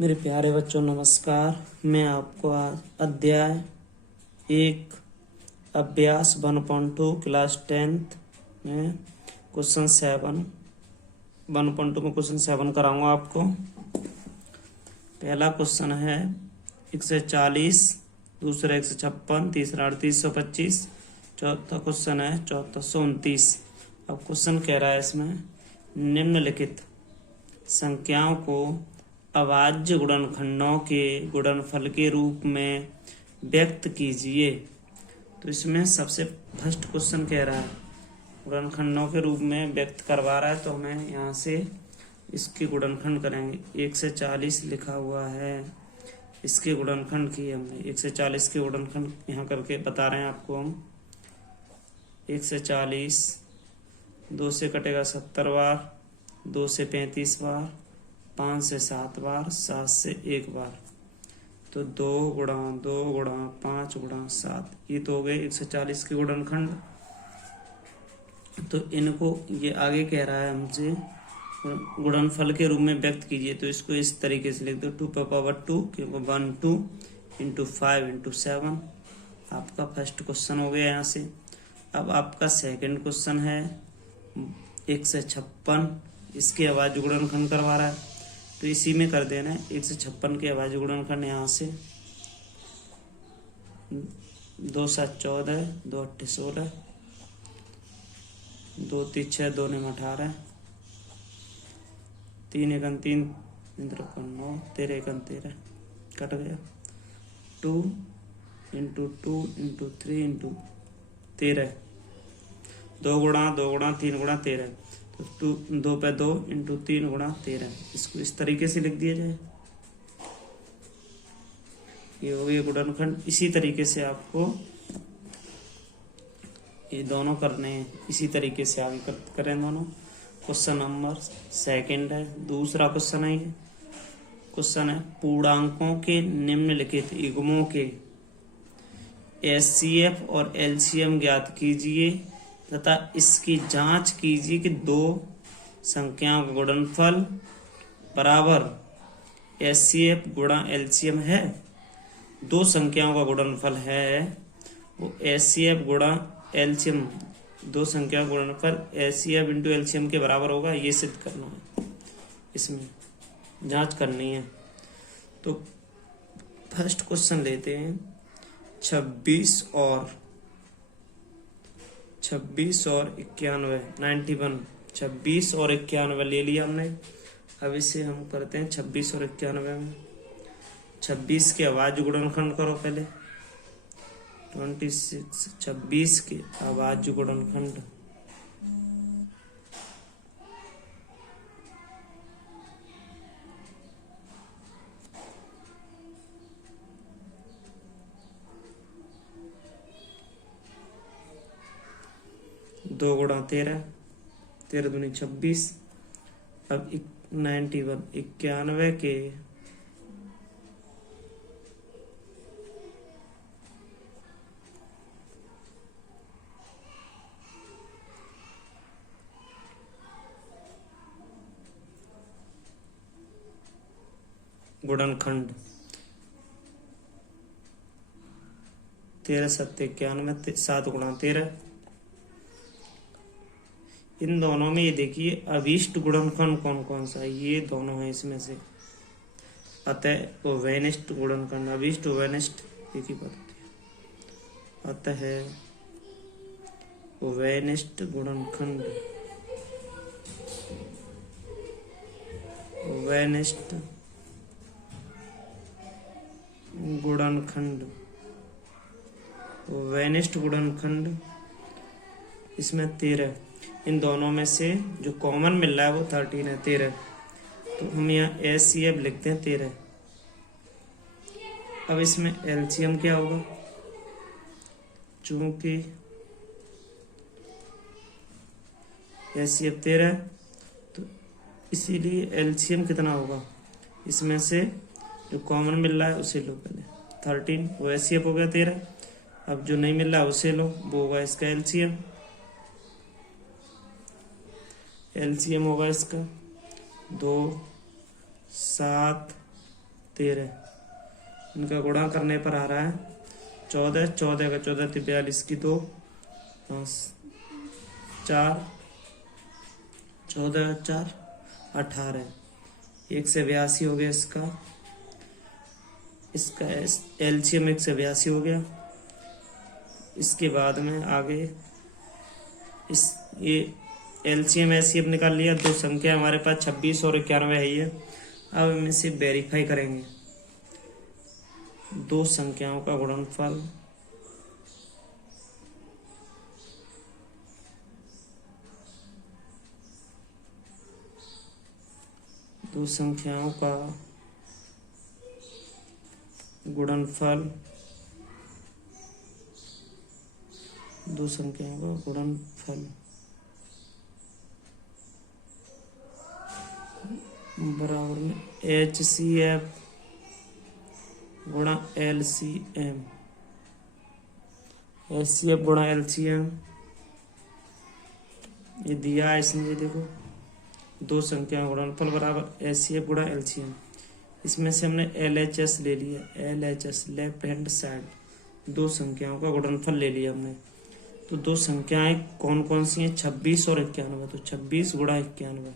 मेरे प्यारे बच्चों नमस्कार। मैं आपको आज अध्याय 1 अभ्यास 1.2 क्लास 10th में क्वेश्चन 7 1.2 में क्वेश्चन 7 कराऊंगा आपको। पहला क्वेश्चन है 140, दूसरा 156, तीसरा 3825, चौथा क्वेश्चन है 3429। अब क्वेश्चन कह रहा है इसमें निम्नलिखित संख्याओं को अभाज्य गुणनखंडों के गुणनफल के रूप में व्यक्त कीजिए। तो इसमें सबसे फर्स्ट क्वेश्चन कह रहा है गुणनखंडों के रूप में व्यक्त करवा रहा है, तो हमें यहाँ से इसके गुणनखंड करेंगे। 1 से 40 लिखा हुआ है, इसके गुणनखंड किए हमने। 1 से 40 के गुणनखंड यहाँ करके बता रहे हैं आपको हम। 1 से 40, 2 से कटेगा 70 बार, 2 से 35 बार, 5 से 7 बार, 7 से 1 बार। तो 2 गुणा 2 गुणा 5 गुणा 7, ये तो हो गए 140 के गुणनखंड। तो इनको ये आगे कह रहा है हमसे गुणनफल के रूप में व्यक्त कीजिए। तो इसको इस तरीके से लिख दो 2 की पावर 2 क्योंकि 1 2 इंटू 5 इंटू 7। आपका फर्स्ट क्वेश्चन हो गया यहाँ से। अब आपका सेकंड क्वेश्चन है 156, इसके अभाज्य गुणनखंड करवा रहा है, तो इसी में कर देना है। 156 के अभाज्य गुणनखंड यहाँ से 2 7 14, 2 8 16, 2 3 6, 2 9 18, 3 1 3 9, 13 1 13, कट गया। 2 इंटू 2 इंटू 3 इंटू 13, 2 गुणा 2 गुणा 3 गुणा 13, तो 2 पे 2 इंटू 3 गुणा 13। इसको इस तरीके से लिख दिया जाए। ये हो गया गुणनखंड। इसी तरीके से आपको ये दोनों करने हैं, इसी तरीके से आगे करें दोनों। क्वेश्चन नंबर सेकंड है, दूसरा क्वेश्चन है। ये क्वेश्चन है पूर्णांकों के निम्नलिखित युग्मों के एचसीएफ और एलसीएम ज्ञात कीजिए तथा इसकी जांच कीजिए कि दो संख्याओं का गुणनफल बराबर एचसीएफ गुणा एलसीएम है। दो संख्याओं का गुणनफल है वो एचसीएफ गुणा एलसीएम, दो संख्याओं का गुणनफल एचसीएफ इंटू एलसीएम के बराबर होगा, ये सिद्ध करना है, इसमें जांच करनी है। तो फर्स्ट क्वेश्चन लेते हैं 26 और 91, 91। 26 और 91 ले लिया हमने। अब इसे हम करते हैं 26 और 91 में। 26 के अभाज्य गुणनखंड करो पहले। 26 26 के अभाज्य गुणनखंड। दो गुणा 13, 13 दूनी 26। अब 91 91 के गुणनखंड 13 7 91, 7 गुणा 13। इन दोनों में ये देखिए अभीष्ट गुणनखंड कौन कौन सा है, ये दोनों है इसमें से। अतः ओवेनिष्ट गुणनखंड, अभीष्ट ओवेनिष्ट एक ही बात है। अतः ओवेनिष्ट गुणनखंड, ओवेनिष्ट गुणनखंड, ओवेनिष्ट गुणनखंड इसमें 13। इन दोनों में से जो कॉमन मिल रहा है वो 13 है, 13। तो हम यहाँ एचसीएफ लिखते हैं 13। अब इसमें एलसीएम क्या होगा, चूंकि एचसीएफ 13 तो इसीलिए एलसीएम कितना होगा, इसमें से जो कॉमन मिल रहा है उसे लो पहले। 13 वो एचसीएफ हो गया 13। अब जो नहीं मिल रहा उसे लो, वो होगा इसका एलसीएम। एलसीएम होगा इसका 2 7 13, इनका गुणा करने पर आ रहा है 14, 14 का 14 42 की 2, 5 4, 14 4 18, 182 हो गया इसका एलसीएम 182 हो गया। इसके बाद में आगे ये एलसीएम एलसीएम निकाल लिया। दो संख्या हमारे पास 26 और 91 है ये। अब हम इसे वेरीफाई करेंगे। दो संख्याओं का गुणनफल दो संख्याओं का गुणनफल दो संख्याओं का गुणनफल बराबर में HCF गुणा LCM, HCF गुणा LCM ये दिया है इसने। ये देखो दो संख्याओं का गुणनफल बराबर HCF गुणा LCM। इसमें से हमने LHS ले लिया, LHS लेफ्ट हैंड साइड, दो संख्याओं का गुणनफल ले लिया हमने। तो दो संख्याएं कौन कौन सी हैं? 26 और 91। तो 26 गुणा 91,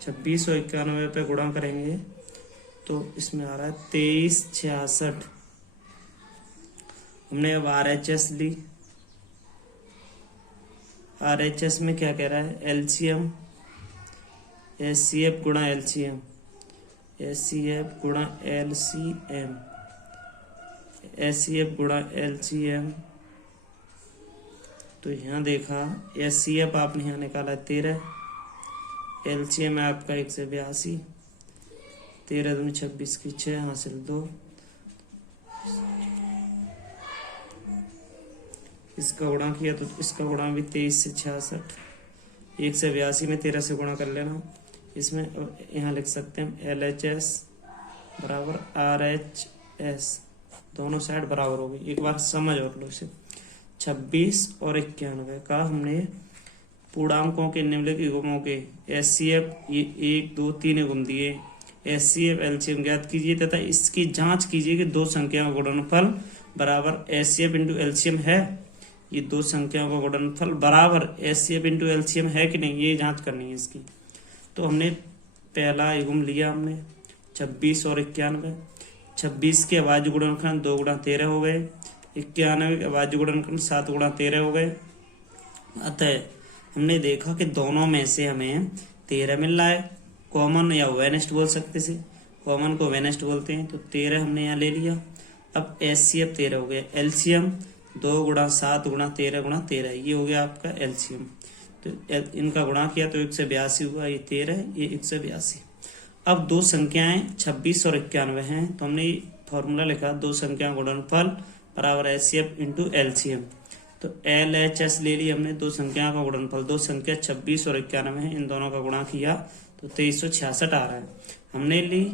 26 और 91 पे गुणा करेंगे तो इसमें आ रहा है 2366। हमने अब RHS ली। RHS में क्या कह रहा है? LCM HCF गुणा LCM, HCF गुणा LCM, HCF गुणा LCM। तो यहाँ देखा HCF आपने यहाँ निकाला 13, LCM है आपका 182, 13 दूनी 26 की 6 हासिल 2। इसका गुणा किया तो इसका गुणा भी 23 से 66, 182 में 13 से गुणा कर लेना। इसमें यहाँ लिख सकते हैं LHS बराबर RHS, दोनों साइड बराबर हो गई। एक बार समझ और लो इसे। 26 और 91 का हमने पूर्णांकों के निम्नलिखित युग्मों के HCF 1 2 3 युग्म दिए। HCF LCM ज्ञात कीजिए तथा इसकी जांच कीजिए कि दो संख्याओं का गुणनफल बराबर HCF इंटू LCM है। ये दो संख्याओं का गुणनफल बराबर HCF इंटू LCM है कि नहीं, ये जांच करनी है इसकी। तो हमने पहला युग्म लिया हमने 26 और 91। 26 के अभाज्य गुणनखंड 2 गुणा 13 हो गए। 91 के अभाज्य गुणनखंड 7 गुणा 13 हो गए। अतः हमने देखा कि दोनों में से हमें 13 मिल रहा है। कॉमन या वेनेस्ट बोल सकते थे, कॉमन को वेनेस्ट बोलते हैं। तो 13 हमने यहाँ ले लिया। अब HCF 13 हो गया। LCM 2 गुणा 7 गुणा 13 गुणा 13, ये हो गया आपका LCM। तो इनका गुणा किया तो 182 हुआ। ये 13, ये 182। अब दो संख्याएं 26 और 91 हैं। तो हमने फॉर्मूला लिखा दो संख्याओं गुणनफल बराबर HCF इंटू LCM। तो LHS ले ली हमने, दो संख्याओं का गुणनफल। दो संख्या 26 और 91 है, इन दोनों का गुणा किया तो 2366 आ रहा है। हमने ली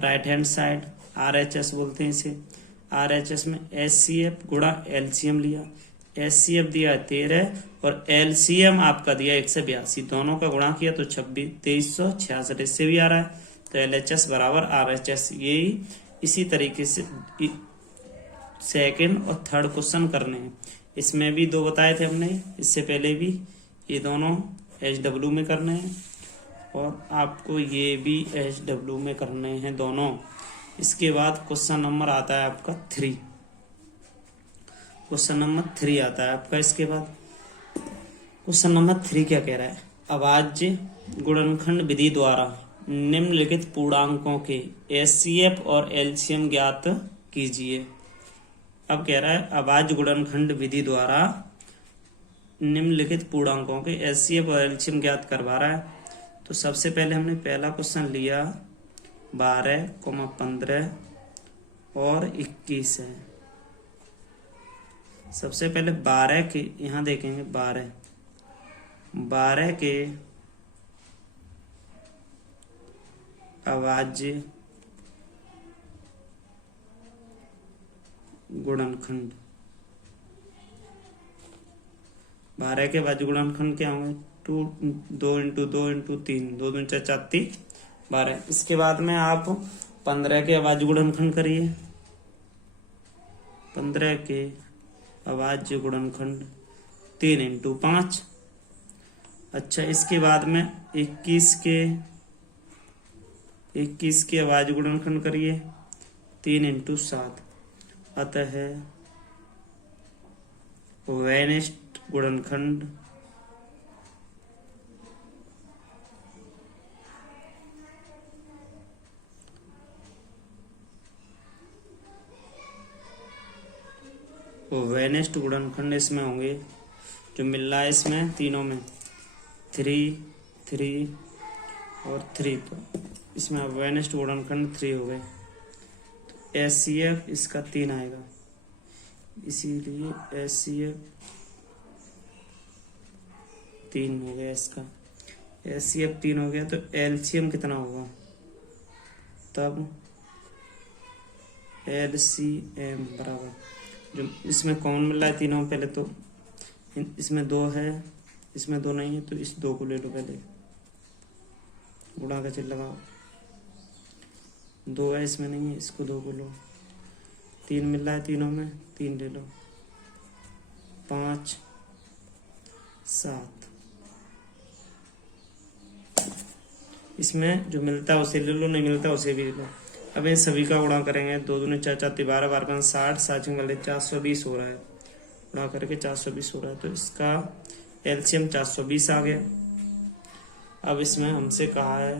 राइट हैंड साइड, RHS बोलते हैं इसे। RHS में HCF गुणा LCM लिया। HCF दिया 13 और LCM आपका दिया 182, दोनों का गुणा किया तो 2366 इससे भी आ रहा है। तो LHS बराबर RHS। यही इसी तरीके से सेकंड और थर्ड क्वेश्चन करने हैं। इसमें भी दो बताए थे हमने, इससे पहले भी। ये दोनों HW में करने हैं और आपको ये भी HW में करने हैं दोनों। इसके बाद क्वेश्चन नंबर आता है आपका 3। क्वेश्चन नंबर 3 आता है आपका। इसके बाद क्वेश्चन नंबर 3 क्या कह रहा है? अभाज्य गुणनखंड विधि द्वारा निम्नलिखित पूर्णांकों के HCF और LCM ज्ञात कीजिए। अब कह रहा है अभाज्य गुणनखंड विधि द्वारा निम्नलिखित पूर्णांकों के HCF और LCM ज्ञात करवा रहा है। तो सबसे पहले हमने पहला क्वेश्चन लिया 12, 15 और 21 है। सबसे पहले 12 के यहाँ देखेंगे। 12 के अभाज्य गुणनखंड, 12 के अभाज्य गुणनखंड क्या होंगे? 2 इंटू 2 इंटू 3, 2 दूनी 4 4 3 12। इसके बाद में आप 15 के अभाज्य गुणनखंड करिए। 15 के अभाज्य गुणनखंड 3 × 5। अच्छा, इसके बाद में 21 के अभाज्य गुणनखंड करिए 3 × 7। अतः वेनिस्ट गुणनखंड वेनिस्ट गुणनखंड इसमें होंगे जो मिल रहा है इसमें तीनों में 3, 3 और 3, तो इसमें वेनिस्ट गुणनखंड 3 हो गए। HCF इसका 3 आएगा, इसीलिए HCF 3 हो गया इसका। HCF 3 हो गया तो LCM कितना होगा? तब LCM बराबर, जो इसमें कॉमन मिल रहा है तीनों, पहले तो इसमें 2 है, इसमें 2 नहीं है, तो इस 2 को ले लो, पहले गुणा का चिन्ह लगाओ। 2 है, इसमें नहीं है, इसको 2 को लो। 3 मिल रहा है तीनों में, 3 ले लो। 5, 7, इसमें जो मिलता है उसे ले लो, नहीं मिलता उसे भी ले लो। अब इन सभी का गुणा करेंगे, 2 दूनी 4, 4 × 12, 12 × 60, 7 420 हो रहा है। गुणा करके 420 हो रहा है, तो इसका एलसीएम 420 आ गया। अब इसमें हमसे कहा है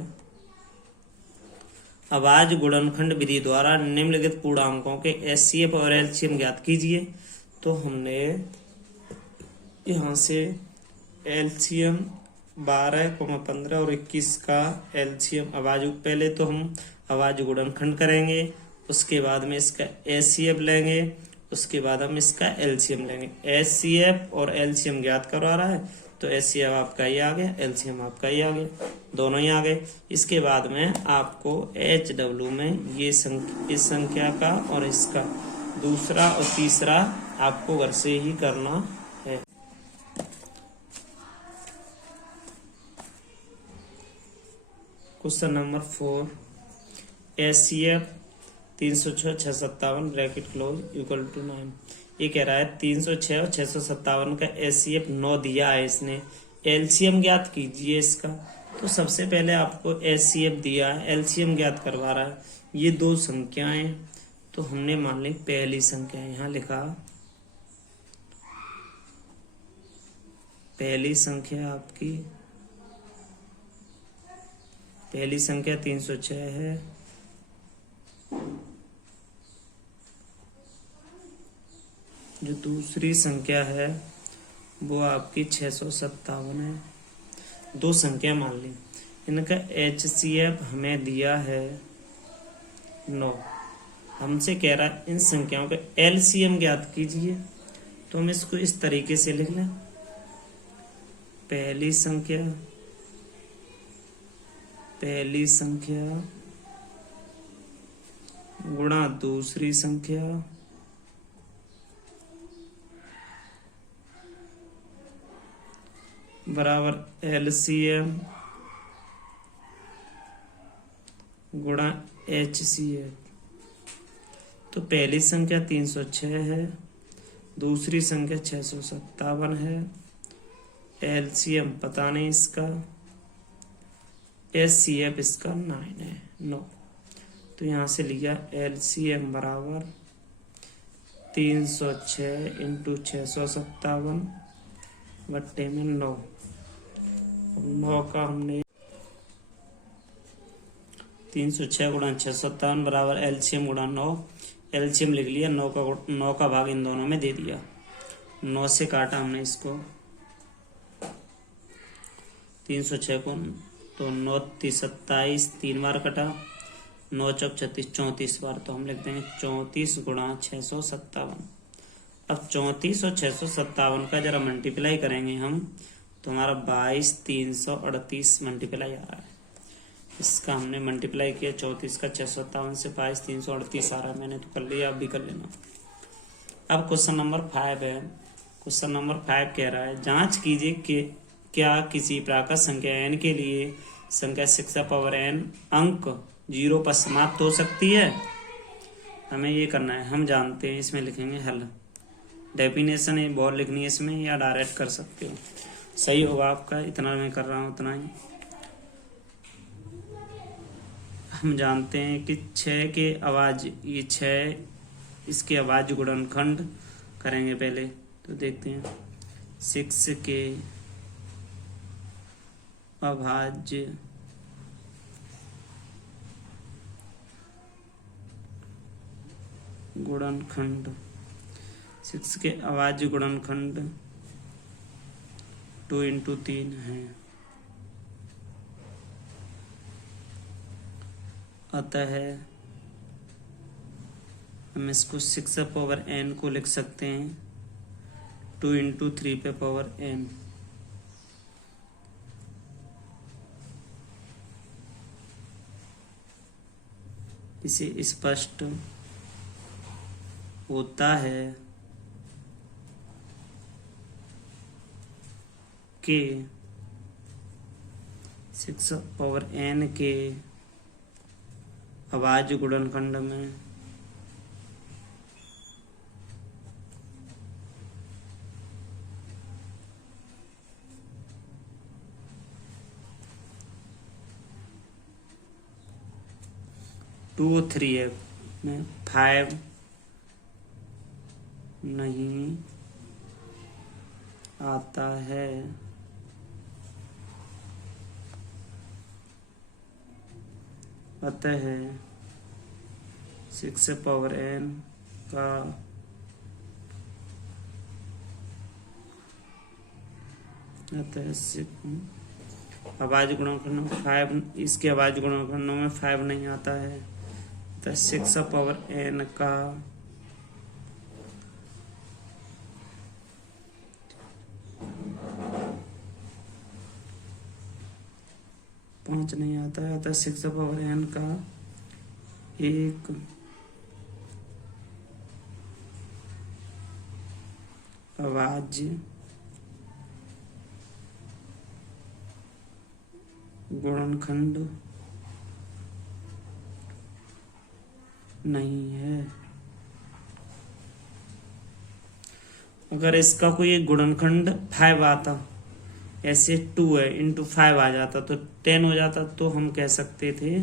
अभाज्य गुणनखंड विधि द्वारा निम्नलिखित पूर्णांकों के एचसीएफ और एलसीएम ज्ञात कीजिए। तो हमने यहाँ से एलसीएम 12, 15 और 21 का एलसीएम अभाज्य, पहले तो हम अभाज्य गुणनखंड करेंगे, उसके बाद में इसका एचसीएफ लेंगे, उसके बाद हम इसका एलसीएम लेंगे। एचसीएफ और एलसीएम ज्ञात करवा रहा है, तो एचसीएफ आपका ही आ गया, एलसीएम आपका ही आ गया, दोनों ही आ गए। इसके बाद में आपको एचडब्ल्यू में ये इस संख्या का और इसका दूसरा और तीसरा आपको घर से ही करना है। Question number 4, HCF 306 657 bracket close equal to 9। ये कह रहा है 306 और 657 का एचसीएफ 9 दिया है इसने, एलसीएम ज्ञात कीजिए इसका। तो सबसे पहले आपको एचसीएफ दिया है, एलसीएम ज्ञात करवा रहा है। ये दो संख्याएं, तो हमने मान ली पहली संख्या यहाँ लिखा, पहली संख्या आपकी, पहली संख्या 306 है, जो दूसरी संख्या है वो आपकी 657 है। दो संख्या मान ली, इनका एचसीएफ हमें दिया है 9, हमसे कह रहा है इन संख्याओं का एलसीएम ज्ञात कीजिए। तो हम इसको इस तरीके से लिख लें, पहली संख्या गुणा दूसरी संख्या बराबर एलसीएम गुणा एचसीएफ। तो पहली संख्या 306 है, दूसरी संख्या 657 है, एलसीएम पता नहीं इसका, एचसीएफ इसका 9। तो यहाँ से लिया एलसीएम बराबर 306 × 657 बट्टे में 9। 9 का हमने 306 × 657 बराबर एलसीएम गुणा 9, एलसीएम लिख लिया, 9 का भाग इन दोनों में दे दिया, 9 से काटा हमने इसको, 306 को, तो 9 30 27, 3 बार कटा, 9 चौक 36, 34 बार, तो हम लिख देंगे 34 × 657। अब 34 और 657 का जरा मल्टीप्लाई करेंगे हम, तो हमारा 22 338 मल्टीप्लाई आ रहा है। इसका हमने मल्टीप्लाई किया 34 का 657 से, 22 338 आ रहा है, मैंने तो कर लिया, आप भी कर लेना। अब क्वेश्चन नंबर 5 है। क्वेश्चन नंबर 5 कह रहा है जांच कीजिए कि क्या किसी प्राकृत संख्या n के लिए संख्या 6n अंक जीरो पर समाप्त हो सकती है। हमें ये करना है, हम जानते हैं। इसमें लिखेंगे हल। डेफिनेशन है बहुत लिखनी है इसमें, या डायरेक्ट कर सकते हो, सही होगा आपका। इतना मैं कर रहा हूँ उतना ही। हम जानते हैं कि 6 के आवाज, ये 6 इसके आवाज गुणनखंड करेंगे पहले। तो देखते हैं 6 के अभाज्य गुणनखंड, 6 के अभाज्य गुणनखंड 2 × 3 है। अतः हम इसको 6n को लिख सकते हैं 2 × 3n। इसे स्पष्ट होता है कि 6n के अभाज्य गुणनखंड में टू और 3 है, में 5 नहीं आता है। अतः 6n का अभाज्य गुणनखंड 5, इसके अभाज्य गुणनखंडों में 5 नहीं आता है। तो 6n का पाँच नहीं आता है। अतः 6n का एक अभाज्य गुणनखंड नहीं है। अगर इसका कोई एक गुणनखंड 5 आता, ऐसे 2 है इंटू 5 आ जाता तो 10 हो जाता, तो हम कह सकते थे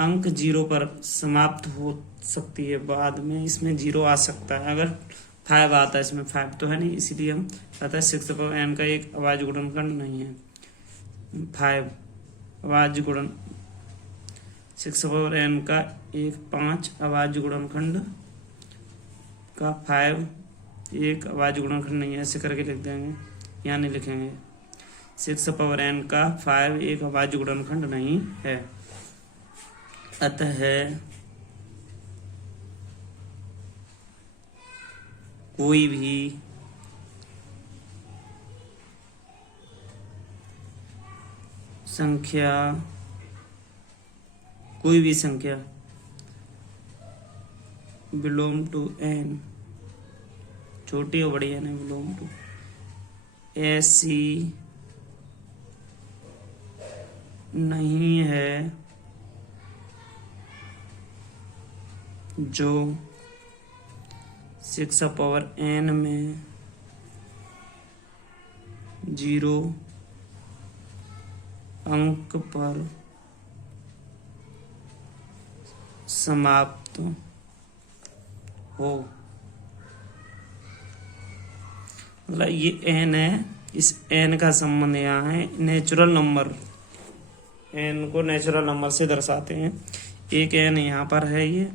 अंक 0 पर समाप्त हो सकती है। बाद में इसमें 0 आ सकता है। अगर 5 आता है, इसमें 5 तो है नहीं, इसीलिए हम कहते हैं 6n का एक अभाज्य गुणनखंड नहीं है। 5 अभाज्य गुणन 6n का एक 5 अभाज्य गुणनखंड का 5 एक अभाज्य गुणनखंड नहीं है। ऐसे करके लिख देंगे, यहाँ नहीं लिखेंगे। 6n का 5 एक अभाज्य गुणनखंड नहीं है। अतः कोई भी संख्या बिलोंग टू n, छोटी और बड़ी n बिलोंग टू, ऐसी नहीं है जो 6n में 0 अंक पर समाप्त हो। मतलब ये n है, इस n का संबंध यहाँ है नेचुरल नंबर, n को नेचुरल नंबर से दर्शाते हैं। एक n यहाँ पर है, ये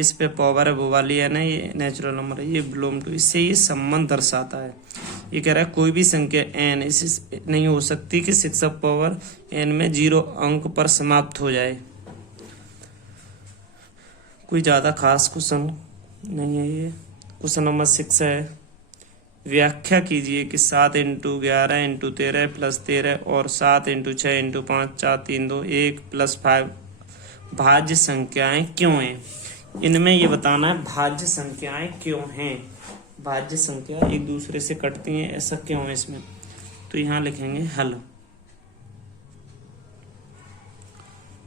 इस पे पावर है, वो वाली n है, ये नेचुरल नंबर है, ये बिलोंग टू, इससे ये संबंध दर्शाता है। ये कह रहा है कोई भी संख्या n इससे नहीं हो सकती कि 6n में 0 अंक पर समाप्त हो जाए। कोई ज़्यादा खास क्वेश्चन नहीं है ये। क्वेश्चन नंबर 6 है, व्याख्या कीजिए कि 7 × 11 × 13 + 13 और 7 × 6 × 5 4 3 2 1 + 5 भाज्य संख्याएं क्यों हैं। इनमें ये बताना है भाज्य संख्याएं क्यों हैं। भाज्य संख्या एक दूसरे से कटती हैं, ऐसा क्यों है इसमें। तो यहाँ लिखेंगे हल।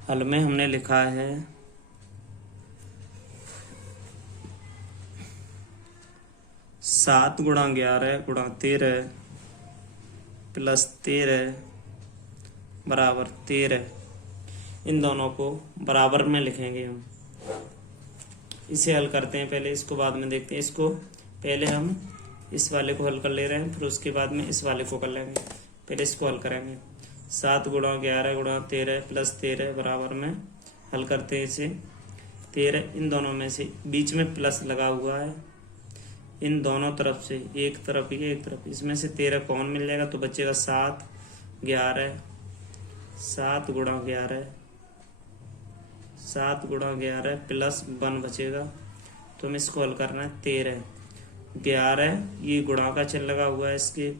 हल में हमने लिखा है 7 गुणा 11 गुणा 13 प्लस 13 बराबर 13। इन दोनों को बराबर में लिखेंगे हम। इसे हल करते हैं, पहले इसको बाद में देखते हैं। इसको पहले हम इस वाले को हल कर ले रहे हैं, फिर उसके बाद में इस वाले को कर लेंगे। पहले इसको हल करेंगे। 7 गुणा 11 गुणा 13 प्लस 13 बराबर में हल करते हैं इसे। 13 इन दोनों में से बीच में प्लस लगा हुआ है, इन दोनों तरफ से एक तरफ ही एक तरफ, इसमें से 13 कॉमन मिल जाएगा तो बचेगा 7 11। 7 गुणा 11 7 गुणा 11 प्लस 1 बचेगा, तो हमें इसको हल करना है। 13 11 ये गुणा का चिन्ह लगा हुआ है, इसके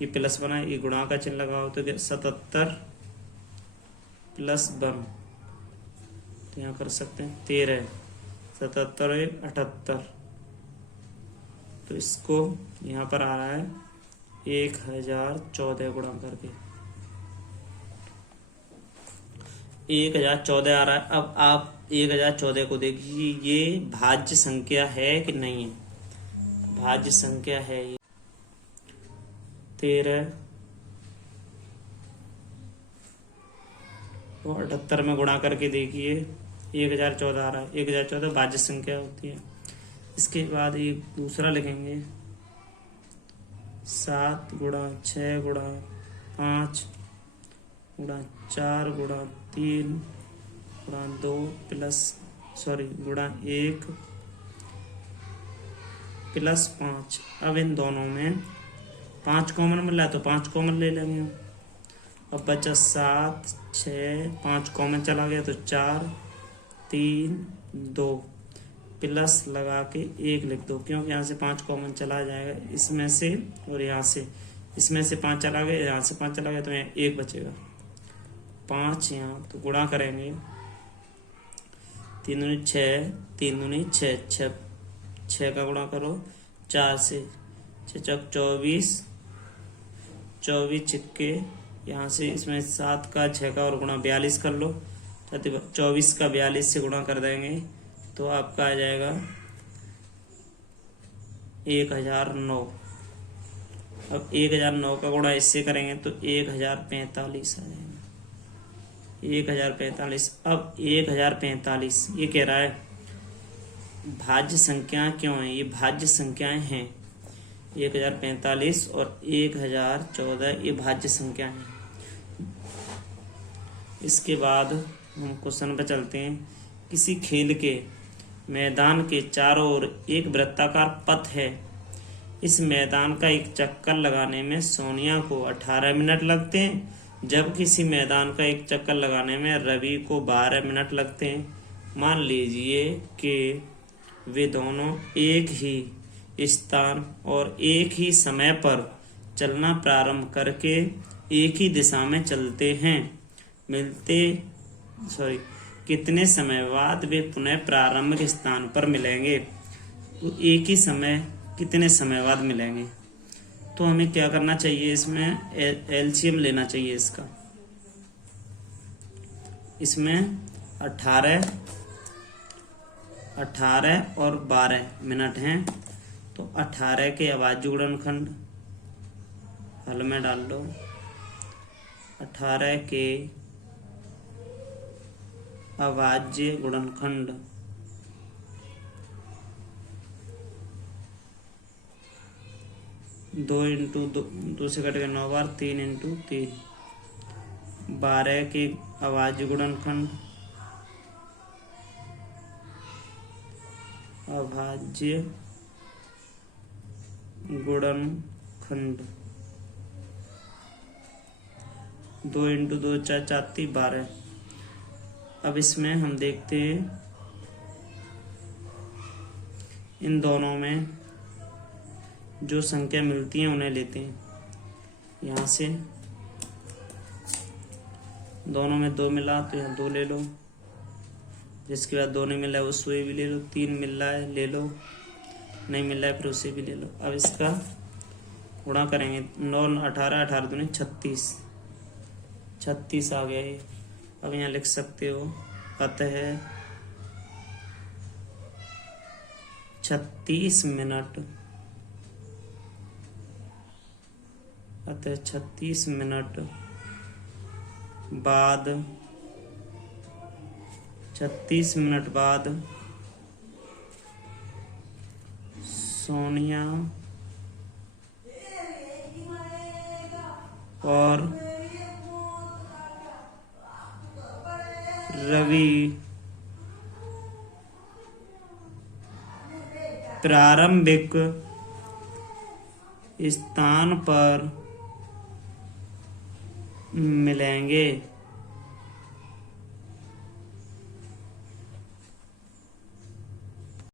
ये प्लस बना है, ये गुणा का चिन्ह लगा हुआ तो 77 प्लस 1, तो यहाँ कर सकते हैं 13 77 और 78, तो इसको यहाँ पर आ रहा है 1014 गुणा करके 1014 आ रहा है। अब आप 1014 को देखिए, ये भाज्य संख्या है कि नहीं है? भाज्य संख्या है ये। 13 और 78 में गुणा करके देखिए 1014 आ रहा है। 1014 भाज्य संख्या होती है। इसके बाद एक दूसरा लिखेंगे 7 गुणा 6 गुणा 5 गुणा 4 गुणा 3 गुणा 2 गुणा 1 प्लस 5। अब इन दोनों में 5 कॉमन मिल रहा है तो 5 कॉमन ले लेंगे। अब बचा 7 6 5 कॉमन चला गया तो 4 3 2 प्लस लगा के 1 लिख दो, क्योंकि यहाँ से 5 कॉमन चला जाएगा इसमें से, और यहाँ से इसमें से 5 चला गया, यहाँ से 5 चला गया तो यहाँ 1 बचेगा। 5 यहाँ तो गुणा करेंगे 3 दूनी 6 3 दूनी 6 6 का गुणा करो 4 से 6 चौक 24 24 छिक्के, यहाँ से इसमें 7 का 6 का और गुणा 42 कर लो, 24 का 42 से गुणा कर देंगे तो आपका आ जाएगा 1009। अब 1009 का गुणा इससे करेंगे तो 1045 आ जाएगा। 1045। अब 1045 ये कह रहा है भाज्य संख्या क्यों है? ये भाज्य संख्याएं हैं। 1045 और 1014 ये भाज्य संख्या हैं। इसके बाद हम क्वेश्चन पर चलते हैं। किसी खेल के मैदान के चारों ओर एक वृत्ताकार पथ है। इस मैदान का एक चक्कर लगाने में सोनिया को 18 मिनट लगते हैं, जब किसी मैदान का एक चक्कर लगाने में रवि को 12 मिनट लगते हैं। मान लीजिए कि वे दोनों एक ही स्थान और एक ही समय पर चलना प्रारंभ करके एक ही दिशा में चलते हैं। कितने समय बाद वे पुनः प्रारंभिक स्थान पर मिलेंगे? तो एक ही समय कितने समय बाद मिलेंगे? तो हमें क्या करना चाहिए, इसमें एलसीएम लेना चाहिए इसका। इसमें 18 और 12 मिनट हैं, तो 18 के अभाज्य गुणनखंड हल में डाल लो। 18 के अभाज्य गुणनखंड 2 इंटू 2 से कटेगा 9 बार, 3 इंटू 3। 12 के अभाज्य गुणनखंड अभाज्य गुणनखंड 2 इंटू 2 4 4 12। अब इसमें हम देखते हैं इन दोनों में जो संख्या मिलती है उन्हें लेते हैं। यहाँ से दोनों में 2 मिला तो यहाँ 2 ले लो, जिसके बाद 2 नहीं मिला है उसे भी ले लो, 3 मिल रहा है ले लो, नहीं मिल रहा है फिर उसे भी ले लो। अब इसका गुणा करेंगे 9 18 18 दूनी 36 आ गया ये। अब यहाँ लिख सकते हो अतः 36 मिनट, अतः 36 मिनट बाद, 36 मिनट बाद सोनिया और रवि प्रारंभिक स्थान पर मिलेंगे।